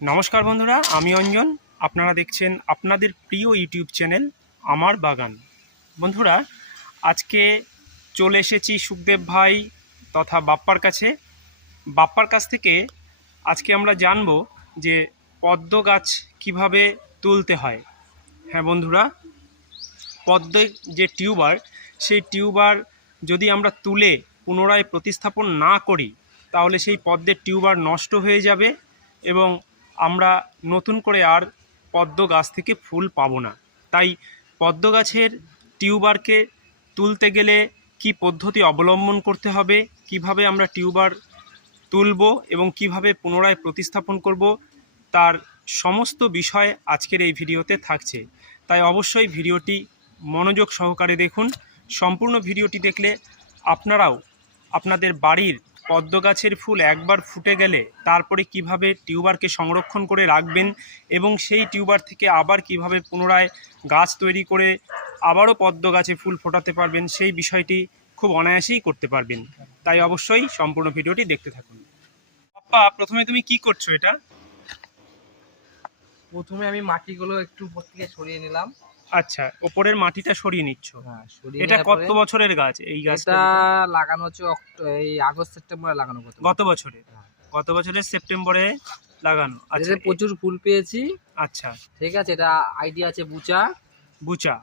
নমস্কার বন্ধুরা, আমি অঞ্জন। আপনারা দেখছেন আপনাদের প্রিয় ইউটিউব চ্যানেল আমার বাগান। বন্ধুরা, আজকে চলে এসেছি সুখদেব ভাই তথা বাপ্পার কাছ থেকে আজকে আমরা জানব যে পদ্ম গাছ কিভাবে তুলতে হয়। হ্যাঁ বন্ধুরা, পদ্মের যে টিউবার, সেই টিউবার যদি আমরা তুলে পুনরায় প্রতিস্থাপন না করি তাহলে সেই পদ্মের টিউবার নষ্ট হয়ে যাবে এবং আমরা নতুন করে আর পদ্ম গাছ থেকে ফুল পাবো না। তাই পদ্ম গাছের টিউবারকে তুলতে গেলে কি পদ্ধতি অবলম্বন করতে হবে, কিভাবে আমরা টিউবার তুলব এবং কিভাবে পুনরায় প্রতিস্থাপন করব, তার সমস্ত বিষয় আজকের এই ভিডিওতে থাকছে। তাই অবশ্যই ভিডিওটি মনোযোগ সহকারে দেখুন। সম্পূর্ণ ভিডিওটি দেখলে আপনারাও আপনাদের বাড়ির পদ্ম গাছের ফুল একবার ফুটে গেলে তারপরে কিভাবে টিউবারকে সংরক্ষণ করে রাখবেন এবং সেই টিউবার থেকে আবার কিভাবে পুনরায় গাছ তৈরি করে আবারও পদ্ম গাছে ফুল ফোটাতে পারবেন, সেই বিষয়টি খুব অনায়াসেই করতে পারবেন। তাই অবশ্যই সম্পূর্ণ ভিডিওটি দেখতে থাকুন। পাপ্পা, প্রথমে তুমি কি করছো? এটা প্রথমে আমি মাটিগুলো একটু উপর থেকে সরিয়ে নিলাম। আচ্ছা, ওপরের মাটিটা সরিয়ে নিচ্ছ। হ্যাঁ, সরিয়ে এটা নেওয়ার কত পরে বছরের গাছ? এই গাছটা এটা লাগানো হচ্ছে এই আগস্ট সেপ্টেম্বরে লাগানো কথা। গত বছরে গত বছরের সেপ্টেম্বরে লাগানো। আচ্ছা, এতে প্রচুর ফুল পেয়েছি। আচ্ছা, ঠিক আছে, এটা আইডিয়া আছে বুচা। বুচা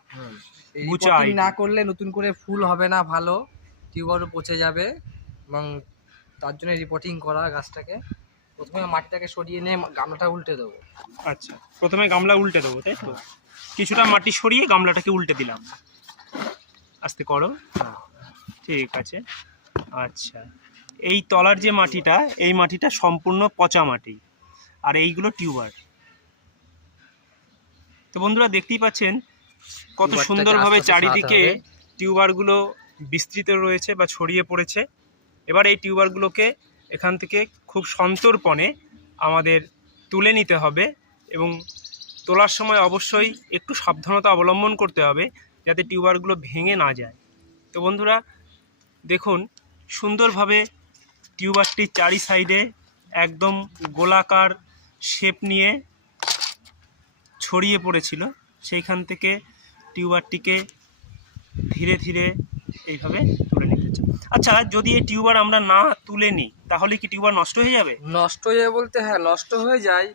এই বুচা রিপোর্টিং idea। না করলে নতুন করে ফুল হবে না, ভালো টিউবারও পচে যাবে এবং তার জন্য রিপোর্টিং করা গাছটাকে। প্রথমে মাটিটাকে সরিয়ে নিয়ে গামলাটা উল্টে দেবো। আচ্ছা, প্রথমে গামলা উল্টে দেবো, তাই তো? কিছুটা মাটি সরিয়ে গামলাটাকে উল্টে দিলাম। আস্তে করো। হ্যাঁ, ঠিক আছে। আচ্ছা, এই তলার যে মাটিটা, এই মাটিটা সম্পূর্ণ পচা মাটি, আর এইগুলো টিউবার। তো বন্ধুরা, দেখতেই পাচ্ছেন কত টিউবারটাকে সুন্দরভাবে আস্তে আস্তে চারিদিকে সরাতে হবে। টিউবারগুলো বিস্তৃত রয়েছে বা ছড়িয়ে পড়েছে। এবার এই টিউবারগুলোকে এখান থেকে খুব সন্তর্পণে আমাদের তুলে নিতে হবে এবং তোলার সময় অবশ্যই একটু সাবধানতা অবলম্বন করতে হবে যাতে টিউবারগুলো ভেঙে না যায়। তো বন্ধুরা দেখুন, সুন্দরভাবে টিউবারটির চারি সাইডে একদম গোলাকার শেপ নিয়ে ছড়িয়ে পড়েছিল, সেইখান থেকে টিউবারটিকে ধীরে ধীরে এইভাবে তুলে নিতে হচ্ছে। আচ্ছা, যদি এই টিউবার আমরা না তুলে নিই তাহলে কি টিউবার নষ্ট হয়ে যাবে? নষ্ট হয়ে যাবে বলতে, হ্যাঁ নষ্ট হয়ে যায়,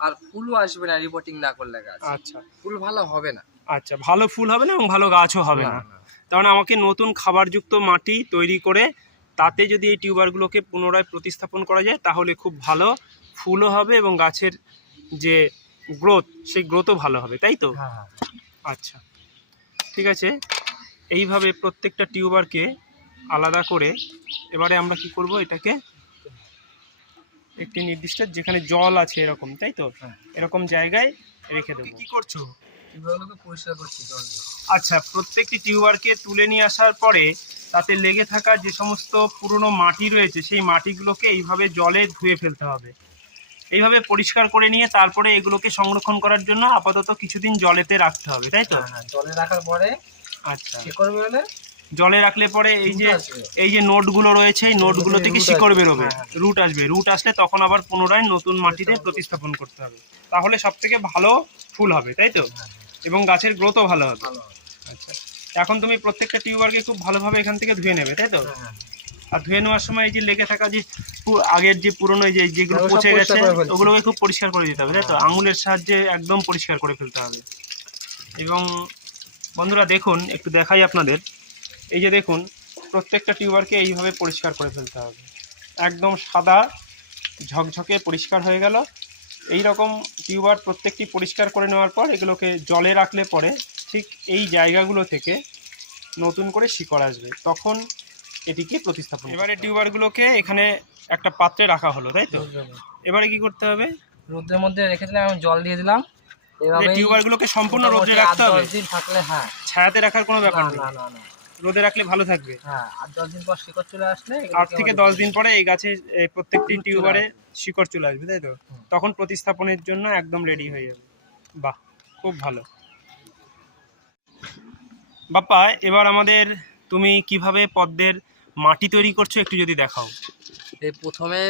আর ফুলও আসবে না রিপোর্টিং না করলে গাছ। আচ্ছা ফুল ভালো হবে না। আচ্ছা, ভালো ফুল হবে না এবং ভালো গাছও হবে না। তার মানে আমাকে নতুন খাবারযুক্ত মাটি তৈরি করে তাতে যদি এই টিউবারগুলোকে পুনরায় প্রতিস্থাপন করা যায় তাহলে খুব ভালো ফুলও হবে এবং গাছের যে গ্রোথ, সেই গ্রোথও ভালো হবে, তাই তো? হ্যাঁ, হ্যাঁ। আচ্ছা, ঠিক আছে। এইভাবে প্রত্যেকটা টিউবারকে আলাদা করে এবারে আমরা কি করব, এটাকে একটি নির্দিষ্ট যেখানে জল আছে এরকম, তাই তো, এরকম জায়গায় রেখে দেবো। কি করছো? টিউবওয়েলগুলোকে পরিষ্কার করছি জল দিয়ে। আচ্ছা, প্রত্যেকটি টিউবারকে তুলে নিয়ে আসার পরে তাতে লেগে থাকা যে সমস্ত পুরনো মাটি রয়েছে সেই মাটিগুলোকে এইভাবে জলে ধুয়ে ফেলতে হবে। এইভাবে পরিষ্কার করে নিয়ে তারপরে এগুলোকে সংরক্ষণ করার জন্য আপাতত কিছুদিন জলেতে রাখতে হবে, তাই তো? হ্যাঁ, জলে রাখার পরে আচ্ছা, শিকড় বেরোলে জলে রাখলে পরে রুট আসবে। এই যে নোটগুলো রয়েছে এই নোটগুলো থেকে রুট শিকড় আসবে। বেরোবে, হ্যাঁ, রুট আসবে। রুট আসলে তখন আবার পুনরায় নতুন মাটিতে প্রতিস্থাপন করতে হবে, তাহলে সব থেকে ভালো ফুল হবে, তাই তো? হ্যাঁ, এবং গাছের গ্রোথও ভালো হবে। ভালো হবে। আচ্ছা, এখন তুমি প্রত্যেকটা টিউবারকে খুব ভালোভাবে এখান থেকে ধুয়ে নেবে, তাই তো? হ্যাঁ, হ্যাঁ। আর ধুয়ে নেওয়ার সময় এই যে লেগে থাকা যে আগের যে পুরনো যেগুলো ওগুলো সব পচে গেছে পরিষ্কার করে ফেলছি। ওগুলোকে খুব পরিষ্কার করে দিতে হবে, তাই তো? আঙুলের সাহায্যে একদম পরিষ্কার করে ফেলতে হবে। এবং বন্ধুরা দেখুন, একটু দেখাই আপনাদের, এই যে দেখুন প্রত্যেকটা টিউবারকে এইভাবে পরিষ্কার করে ফেলতে হবে, একদম সাদা ঝকঝকে পরিষ্কার হয়ে গেল। এই রকম টিউবার প্রত্যেকটি পরিষ্কার করে নেওয়ার পর এগুলোকে জলে রাখলে পরে ঠিক এই জায়গাগুলো থেকে নতুন করে শিকড় আসবে, তখন এটিকে প্রতিস্থাপন। এবারে টিউবারগুলোকে এখানে একটা পাত্রে রাখা হলো, তাই তো? এবারে কি করতে হবে? রোদের মধ্যে রেখে দিলাম, আমি জল দিয়ে দিলাম। এভাবে টিউবারগুলোকে সম্পূর্ণ রোদে রাখতে হবে? 10 দিন থাকলে, হ্যাঁ। ছায়াতে রাখার কোনো ব্যাপার না, নেই? না, না, না। রোদে রাখলে ভালো থাকবে। হ্যাঁ, আর 10 দিন পর শিকড় চলে আসলে 8 থেকে 10 দিন পরে এই গাছে প্রত্যেকটি চলে টিউবারে আসবে। শিকড় চলে আসবে, তাই তো? হুম। তখন প্রতিস্থাপনের জন্য একদম রেডি হয়ে যাবে। বাহ, খুব ভালো। বাপ্পা, এবার আমাদের তুমি কিভাবে পদ্মের মাটি তৈরি করছো একটু যদি দেখাও। এই প্রথমে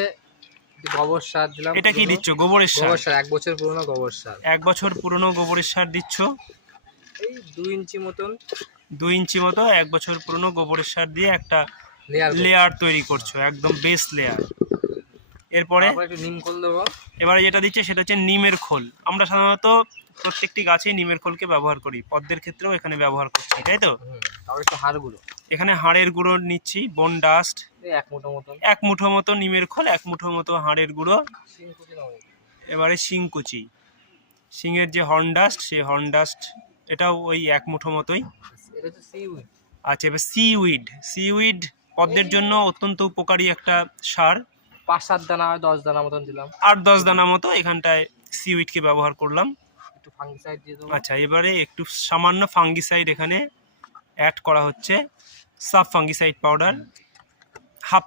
গোবর সার দিলাম। এটা কি দিচ্ছ? গোবরের সার? গোবর সার 1 বছর পুরনো গোবর সার। 1 বছর পুরনো গোবরের সার দিচ্ছ, এই 2 ইঞ্চি মতন। 2 ইঞ্চি মতো 1 বছর পুরনো গোবরের সার দিয়ে একটা লেয়ার লেয়ার তৈরি করছো, একদম বেস লেয়ার। এরপরে একটু নিম খোল দেবো। এবারে যেটা দিচ্ছে সেটা হচ্ছে নিমের খোল। আমরা সাধারণত প্রত্যেকটি গাছেই নিমের খোলকে ব্যবহার করি, পদ্মের ক্ষেত্রেও এখানে ব্যবহার করছি, তাই তো? তারপর একটু হাড় গুঁড়ো। এখানে হাড়ের গুঁড়ো নিচ্ছি, বোন ডাস্ট, এই 1 মুঠো মতন। 1 মুঠো মতো নিমের খোল, 1 মুঠো মতো হাড়ের গুঁড়ো। শিংকুচি নাও। এবারে শিংকুচি, শিংয়ের যে হর্ন ডাস্ট, সেই হর্ন ডাস্ট এটাও ওই 1 মুঠো মতোই। এটা হচ্ছে সিউইড। আচ্ছা, এবার সিউইড। সিউইড পদ্মের জন্য অত্যন্ত উপকারী একটা সার। 5-7 দানা 10 দানা মতন দিলাম। 8-10 দানা মতো এখানটায় সিউইডকে ব্যবহার করলাম। একটু ফাঙ্গিসাইড দিয়ে দেবো। আচ্ছা, এবারে একটু সামান্য ফাঙ্গিসাইড এখানে অ্যাড করা হচ্ছে, সাব ফাঙ্গিসাইড পাউডার 1/2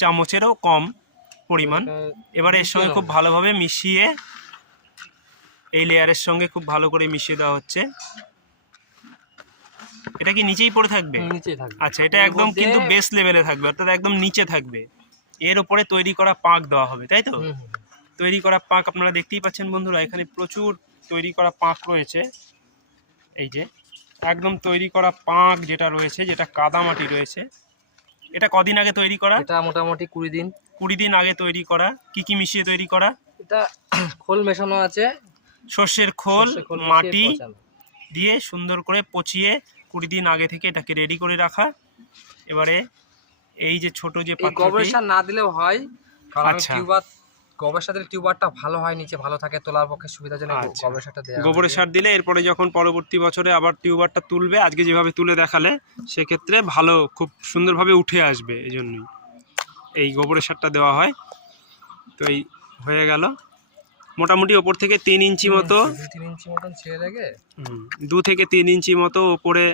চামচেরও কম পরিমাণ। এবারে এর সঙ্গে খুব ভালোভাবে মিশিয়ে, এই লেয়ারের সঙ্গে খুব ভালো করে মিশিয়ে দেওয়া হচ্ছে। এটা কি নিচেই পড়ে থাকবে? নিচেই থাকবে। আচ্ছা, এটা একদম কিন্তু বেস লেভেলে থাকবে, অর্থাৎ একদম নিচে থাকবে। এর উপরে তৈরি করা পাক দেওয়া হবে, তাই তো? তৈরি করা পাক আপনারা দেখতেই পাচ্ছেন বন্ধুরা, এখানে প্রচুর তৈরি করা পাক রয়েছে। এই যে একদম তৈরি করা পাক যেটা রয়েছে, যেটা কাদামাটি রয়েছে, এটা কদিন আগে তৈরি করা? এটা মোটামুটি 20 দিন। 20 দিন আগে তৈরি করা। কি কি মিশিয়ে তৈরি করা? এটা খোল মেশানো আছে, সর্ষের খোল, মিশিয়ে মাটি পচানো। দিয়ে সুন্দর করে পচিয়ে 20 দিন আগে থেকে এটাকে রেডি করে রাখা। এবারে এই যে ছোট যে এই গোবর পাত্রটি, সার না দিলেও হয়, কারণ আচ্ছা। টিউবার গোবর সার দিলে টিউবারটা ভালো হয়, নিচে ভালো থাকে, তোলার পক্ষে সুবিধাজনক। আচ্ছা। গোবর সারটা দেওয়া গোবরের সার দিলে এরপরে যখন পরবর্তী বছরে আবার টিউবারটা তুলবে, আজকে যেভাবে তুলে দেখালে, সেক্ষেত্রে ভালো খুব সুন্দরভাবে উঠে আসবে। এই জন্যই এই গোবরের সারটা দেওয়া হয়। তো এই হয়ে গেল মোটামুটি ওপর থেকে 3 ইঞ্চি মতো, 2-3 ইঞ্চি মতন ছেড়ে রেখে 2 থেকে 3 ইঞ্চি মতো ওপরে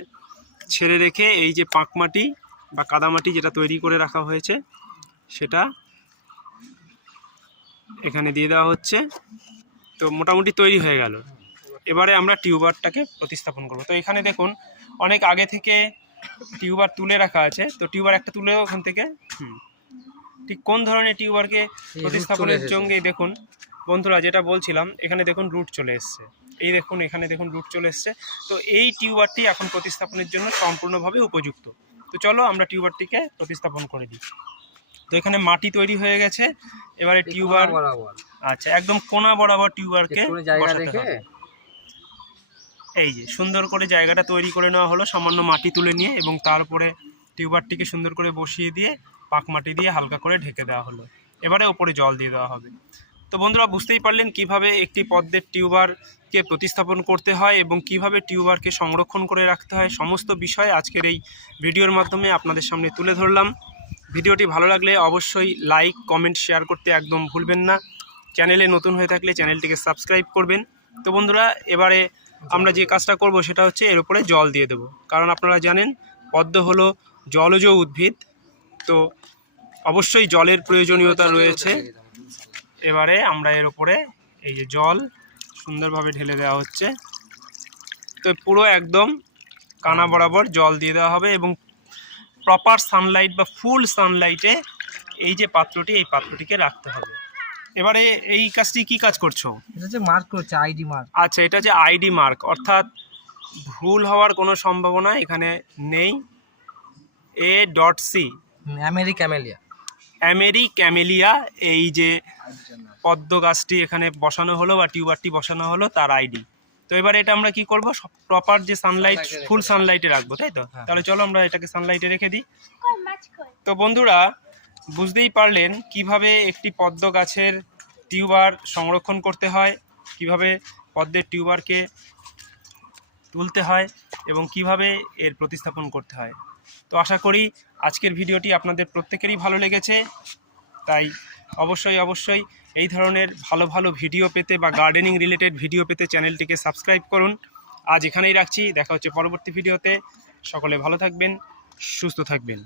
ছেড়ে রেখে এই যে পাঁকমাটি বা কাদামাটি যেটা তৈরি করে রাখা হয়েছে সেটা এখানে দিয়ে দেওয়া হচ্ছে। তো মোটামুটি তৈরি হয়ে গেল। এবারে আমরা টিউবারটাকে প্রতিস্থাপন করব। তো এখানে দেখুন অনেক আগে থেকে টিউবার তুলে রাখা আছে। তো টিউবার একটা তুলে ওখান থেকে ঠিক কোন ধরনের টিউবারকে প্রতিস্থাপনের জন্য দেখুন বন্ধুরা, যেটা বলছিলাম, এখানে দেখুন রুট চলে এসছে। এই দেখুন এখানে দেখুন রুট চলে এসছে। তো এই টিউবারটি এখন প্রতিস্থাপনের জন্য সম্পূর্ণভাবে উপযুক্ত। তো চলো আমরা টিউবারটিকে প্রতিস্থাপন করে দিই। তো এখানে মাটি তৈরি হয়ে গেছে। এবারে টিউবার, আচ্ছা, একদম কোণা বরাবর টিউবারকে বসাতে হবে। এই যে সুন্দর করে জায়গাটা তৈরি করে নেওয়া হলো সামান্য মাটি তুলে নিয়ে, এবং তারপরে টিউবারটিকে সুন্দর করে বসিয়ে দিয়ে পাক মাটি দিয়ে হালকা করে ঢেকে দেওয়া হলো। এবারে ওপরে জল দিয়ে দেওয়া হবে। তো বন্ধুরা বুঝতেই পারলেন কিভাবে একটি পদ্মের টিউবারকে প্রতিস্থাপন করতে হয় এবং কিভাবে টিউবারকে সংরক্ষণ করে রাখতে হয়। সমস্ত বিষয় আজকের এই ভিডিওর মাধ্যমে আপনাদের সামনে তুলে ধরলাম। ভিডিওটি ভালো লাগলে অবশ্যই লাইক, কমেন্ট, শেয়ার করতে একদম ভুলবেন না। চ্যানেলে নতুন হয়ে থাকলে চ্যানেলটিকে সাবস্ক্রাইব করবেন। তো বন্ধুরা এবারে আমরা যে কাজটা করব সেটা হচ্ছে এর উপরে জল দিয়ে দেব, কারণ আপনারা জানেন পদ্ম হলো জলজ উদ্ভিদ, তো অবশ্যই জলের প্রয়োজনীয়তা রয়েছে। এবারে আমরা এর উপরে এই যে জল সুন্দরভাবে ঢেলে দেওয়া হচ্ছে। তো পুরো একদম কানা বরাবর জল দিয়ে দেওয়া হবে এবং প্রপার সানলাইট বা ফুল সানলাইটে এই যে পাত্রটি, এই পাত্রটিকে রাখতে হবে। এবারে এই কাজটি কি কাজ করছো? এটা যে মার্ক করছে, আইডি মার্ক। আচ্ছা, এটা যে আইডি মার্ক, অর্থাৎ ভুল হওয়ার কোনো সম্ভাবনা এখানে নেই। A.C অ্যামেরি ক্যামেলিয়া, এই যে পদ্ম গাছটি এখানে বসানো হলো বা টিউবারটি বসানো হলো, তার আইডি। তো এবারে এটা আমরা কি করব, প্রপার যে সানলাইট, ফুল সানলাইটে রাখবো, তাই তো? তাহলে চলো আমরা এটাকে সানলাইটে রেখে দিই। তো বন্ধুরা বুঝতেই পারলেন কিভাবে একটি পদ্ম গাছের টিউবার সংরক্ষণ করতে হয়, কিভাবে পদ্মের টিউবারকে তুলতে হয় এবং কিভাবে এর প্রতিস্থাপন করতে হয়। তো আশা করি আজকের ভিডিওটি আপনাদের প্রত্যেকেরই ভালো লেগেছে। তাই অবশ্যই এই ধরনের ভালো ভালো ভিডিও পেতে বা গার্ডেনিং রিলেটেড ভিডিও পেতে চ্যানেলটিকে সাবস্ক্রাইব করুন। আজ এখানেই রাখছি, দেখা হচ্ছে পরবর্তী ভিডিওতে। সকলে ভালো থাকবেন, সুস্থ থাকবেন।